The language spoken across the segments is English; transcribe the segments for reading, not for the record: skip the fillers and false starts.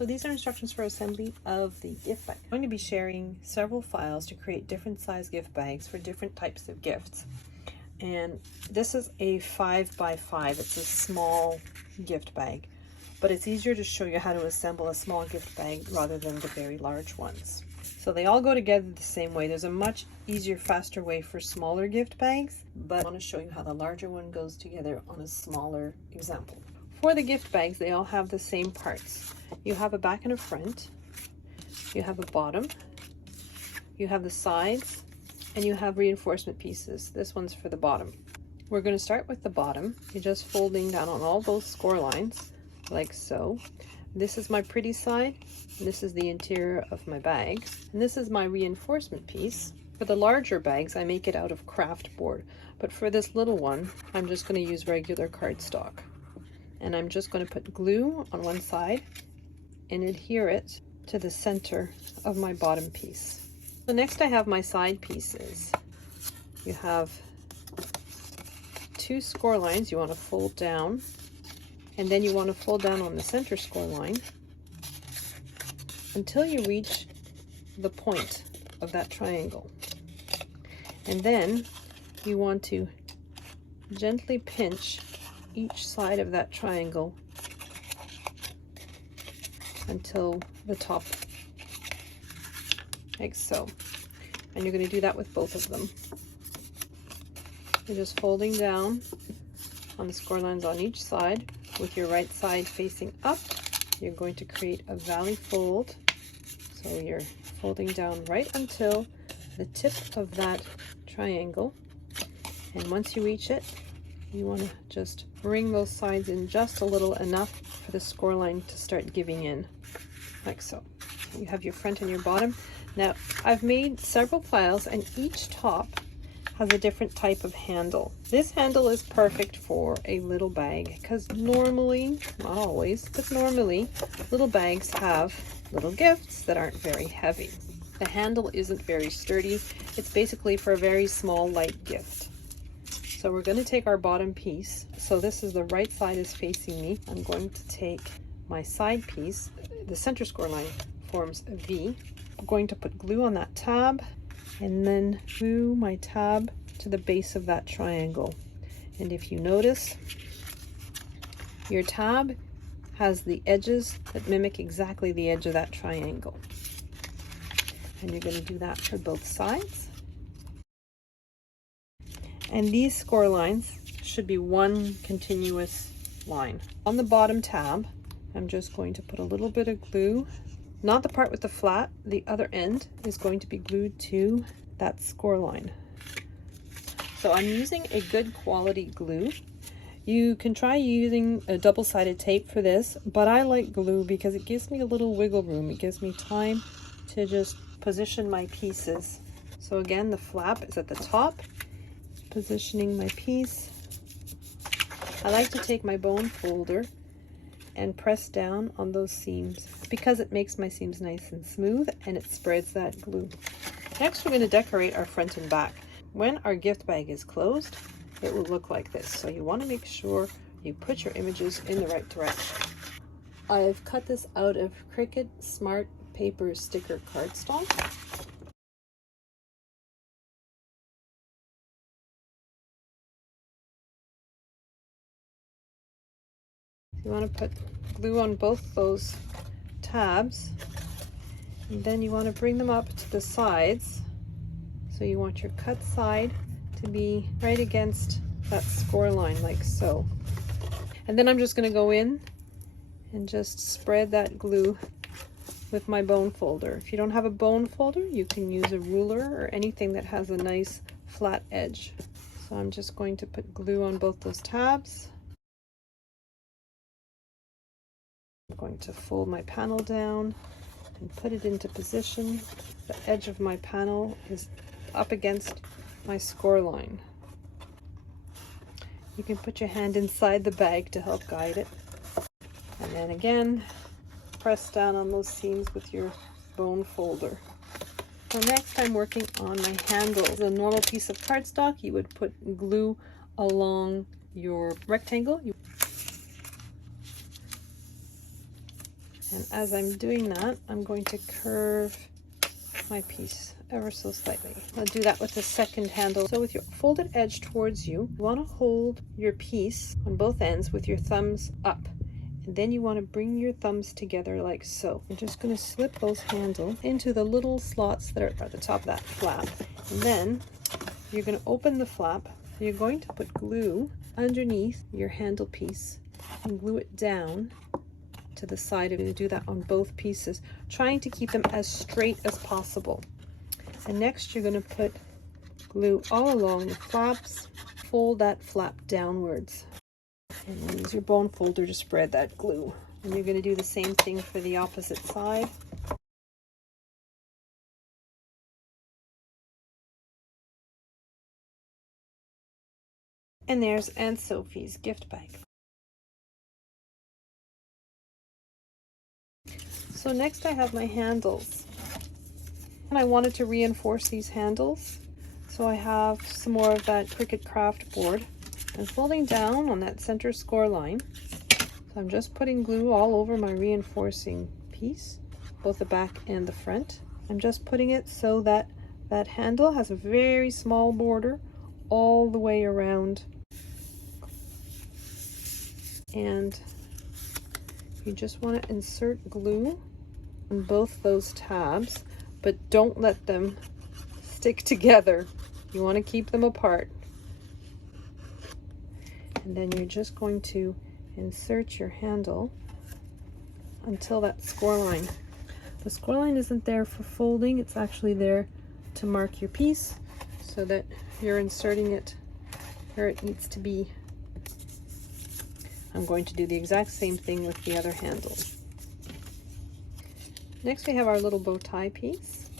So these are instructions for assembly of the gift bag. I'm going to be sharing several files to create different size gift bags for different types of gifts. And this is a 5 by 5. It's a small gift bag, but it's easier to show you how to assemble a small gift bag rather than the very large ones. So they all go together the same way. There's a much easier, faster way for smaller gift bags, but I want to show you how the larger one goes together on a smaller example. For the gift bags, they all have the same parts. You have a back and a front, you have a bottom, you have the sides, and you have reinforcement pieces. This one's for the bottom. We're going to start with the bottom. You're just folding down on all those score lines, like so. This is my pretty side, this is the interior of my bag, and this is my reinforcement piece. For the larger bags, I make it out of craft board, but for this little one, I'm just going to use regular cardstock. And I'm just going to put glue on one side and adhere it to the center of my bottom piece. So next I have my side pieces. You have 2 score lines you want to fold down, and then you want to fold down on the center score line until you reach the point of that triangle. And then you want to gently pinch each side of that triangle until the top, like so. And you're going to do that with both of them. You're just folding down on the score lines on each side with your right side facing up. You're going to create a valley fold. So you're folding down right until the tip of that triangle. And once you reach it, you want to just bring those sides in just a little, enough for the score line to start giving in, like so. You have your front and your bottom. Now, I've made several files, and each top has a different type of handle. This handle is perfect for a little bag because normally, not always, but normally, little bags have little gifts that aren't very heavy. The handle isn't very sturdy. It's basically for a very small, light gift. So we're going to take our bottom piece. So this is the right side is facing me. I'm going to take my side piece. The center score line forms a V. I'm going to put glue on that tab and then glue my tab to the base of that triangle. And if you notice, your tab has the edges that mimic exactly the edge of that triangle. And you're going to do that for both sides. And these score lines should be one continuous line. On the bottom tab, I'm just going to put a little bit of glue, not the part with the flat, the other end is going to be glued to that score line. So I'm using a good quality glue. You can try using a double-sided tape for this, but I like glue because it gives me a little wiggle room. It gives me time to just position my pieces. So again, the flap is at the top. Positioning my piece. I like to take my bone folder and press down on those seams because it makes my seams nice and smooth and it spreads that glue. Next, we're going to decorate our front and back. When our gift bag is closed, it will look like this. So you want to make sure you put your images in the right direction. I've cut this out of Cricut Smart Paper Sticker cardstock. You want to put glue on both those tabs, and then you want to bring them up to the sides. So you want your cut side to be right against that score line, like so. And then I'm just going to go in and just spread that glue with my bone folder. If you don't have a bone folder, you can use a ruler or anything that has a nice flat edge. So I'm just going to put glue on both those tabs. I'm going to fold my panel down and put it into position. The edge of my panel is up against my score line. You can put your hand inside the bag to help guide it. And then again, press down on those seams with your bone folder. So next I'm working on my handle. A normal piece of cardstock, you would put glue along your rectangle. And And as I'm doing that, I'm going to curve my piece ever so slightly. I'll do that with the second handle. So with your folded edge towards you, you want to hold your piece on both ends with your thumbs up. And then you want to bring your thumbs together like so. I'm just going to slip those handles into the little slots that are at the top of that flap. And then you're going to open the flap. You're going to put glue underneath your handle piece and glue it down to the side. I'm going to do that on both pieces, trying to keep them as straight as possible. And next you're going to put glue all along the flaps. Fold that flap downwards and use your bone folder to spread that glue. And you're going to do the same thing for the opposite side. And there's Aunt Sophie's gift bag. So next I have my handles, and I wanted to reinforce these handles, so I have some more of that Cricut craft board and folding down on that center score line. So I'm just putting glue all over my reinforcing piece, both the back and the front. I'm just putting it so that that handle has a very small border all the way around, and you just want to insert glue on both those tabs, but don't let them stick together. You want to keep them apart. And then you're just going to insert your handle until that score line. The score line isn't there for folding, it's actually there to mark your piece so that you're inserting it where it needs to be. I'm going to do the exact same thing with the other handle. Next we have our little bow tie piece.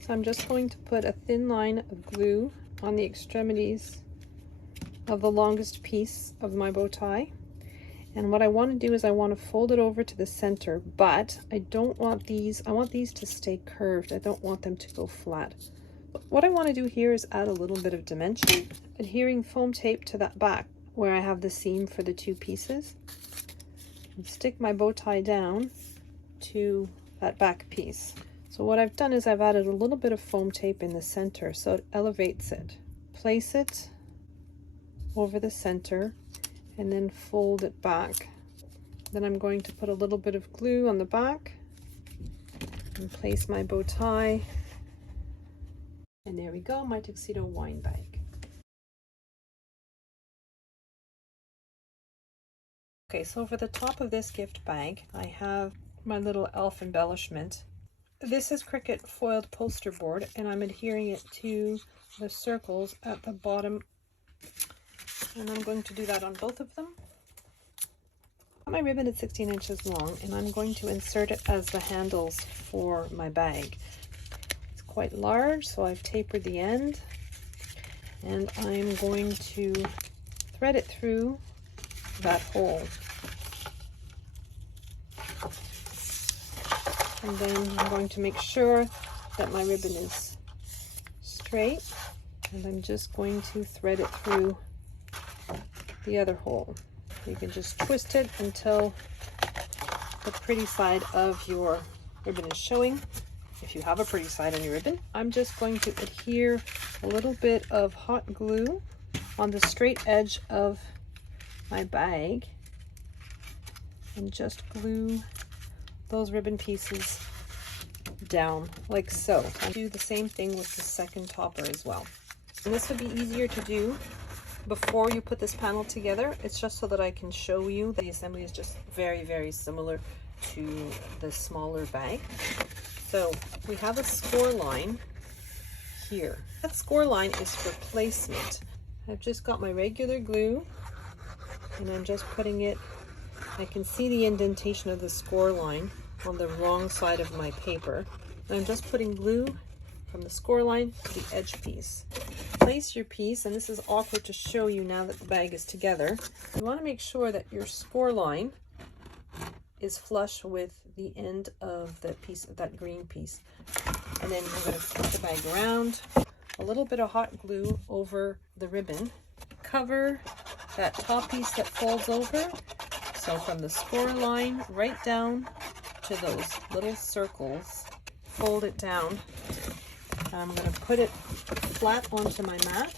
So I'm just going to put a thin line of glue on the extremities of the longest piece of my bow tie. And what I want to do is I want to fold it over to the center, but I don't want these, I want these to stay curved. I don't want them to go flat. But what I want to do here is add a little bit of dimension, adhering foam tape to that back where I have the seam for the two pieces, and stick my bow tie down to that back piece. So what I've done is I've added a little bit of foam tape in the center so it elevates it. Place it over the center and then fold it back. Then I'm going to put a little bit of glue on the back and place my bow tie. And there we go, my tuxedo wine bag. Okay, so over the top of this gift bag, I have my little elf embellishment. This is Cricut foiled poster board, and I'm adhering it to the circles at the bottom. And I'm going to do that on both of them. My ribbon is 16 inches long, and I'm going to insert it as the handles for my bag. It's quite large, so I've tapered the end, and I'm going to thread it through that hole. And then I'm going to make sure that my ribbon is straight, and I'm just going to thread it through the other hole. You can just twist it until the pretty side of your ribbon is showing. If you have a pretty side on your ribbon, I'm just going to adhere a little bit of hot glue on the straight edge of my bag and just glue those ribbon pieces down like so. I'll do the same thing with the second topper as well. And this would be easier to do before you put this panel together. It's just so that I can show you that the assembly is just very, very similar to the smaller bag. So we have a score line here. That score line is for placement. I've just got my regular glue and I'm just putting it, I can see the indentation of the score line on the wrong side of my paper. And I'm just putting glue from the score line to the edge piece. Place your piece, and this is awkward to show you now that the bag is together. You want to make sure that your score line is flush with the end of the piece, of that green piece. And then you're going to flip the bag around, a little bit of hot glue over the ribbon, cover that top piece that folds over. So from the score line right down to those little circles, fold it down. I'm going to put it flat onto my mat,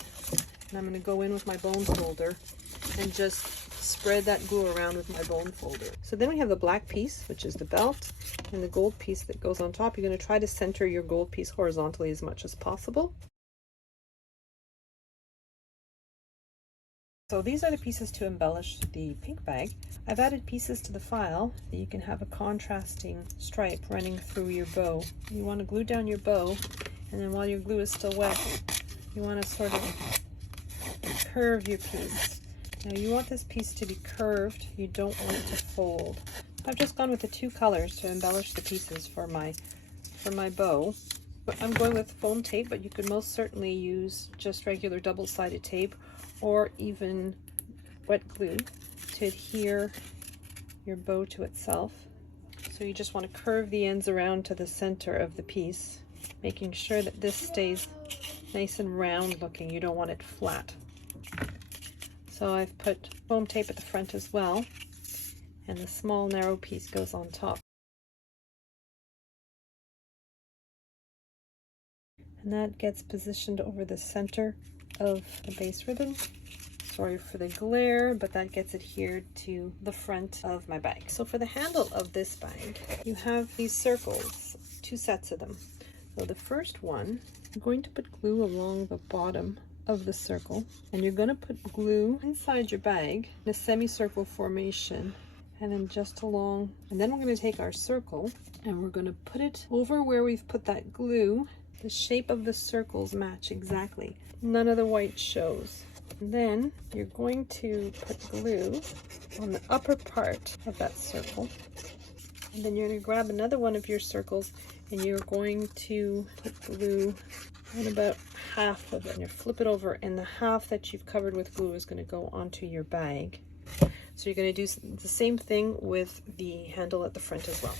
and I'm going to go in with my bone folder and just spread that glue around with my bone folder. So then we have the black piece, which is the belt, and the gold piece that goes on top. You're going to try to center your gold piece horizontally as much as possible. So these are the pieces to embellish the pink bag. I've added pieces to the file that you can have a contrasting stripe running through your bow. You want to glue down your bow, and then while your glue is still wet, you want to sort of curve your piece. Now you want this piece to be curved, you don't want it to fold. I've just gone with the two colors to embellish the pieces for my bow. I'm going with foam tape, but you could most certainly use just regular double-sided tape or even wet glue to adhere your bow to itself. So you just want to curve the ends around to the center of the piece, making sure that this stays nice and round looking. You don't want it flat. So I've put foam tape at the front as well, and the small narrow piece goes on top. And that gets positioned over the center of the base ribbon. Sorry for the glare, but that gets adhered to the front of my bag. So for the handle of this bag, you have these circles, 2 sets of them. So the first one, I'm going to put glue along the bottom of the circle, and you're going to put glue inside your bag in a semicircle formation, and then just along, and then we're going to take our circle and we're going to put it over where we've put that glue. The shape of the circles match exactly. None of the white shows. And then you're going to put glue on the upper part of that circle, and then you're going to grab another one of your circles and you're going to put glue on about half of it, and you flip it over, and the half that you've covered with glue is going to go onto your bag. So you're going to do the same thing with the handle at the front as well.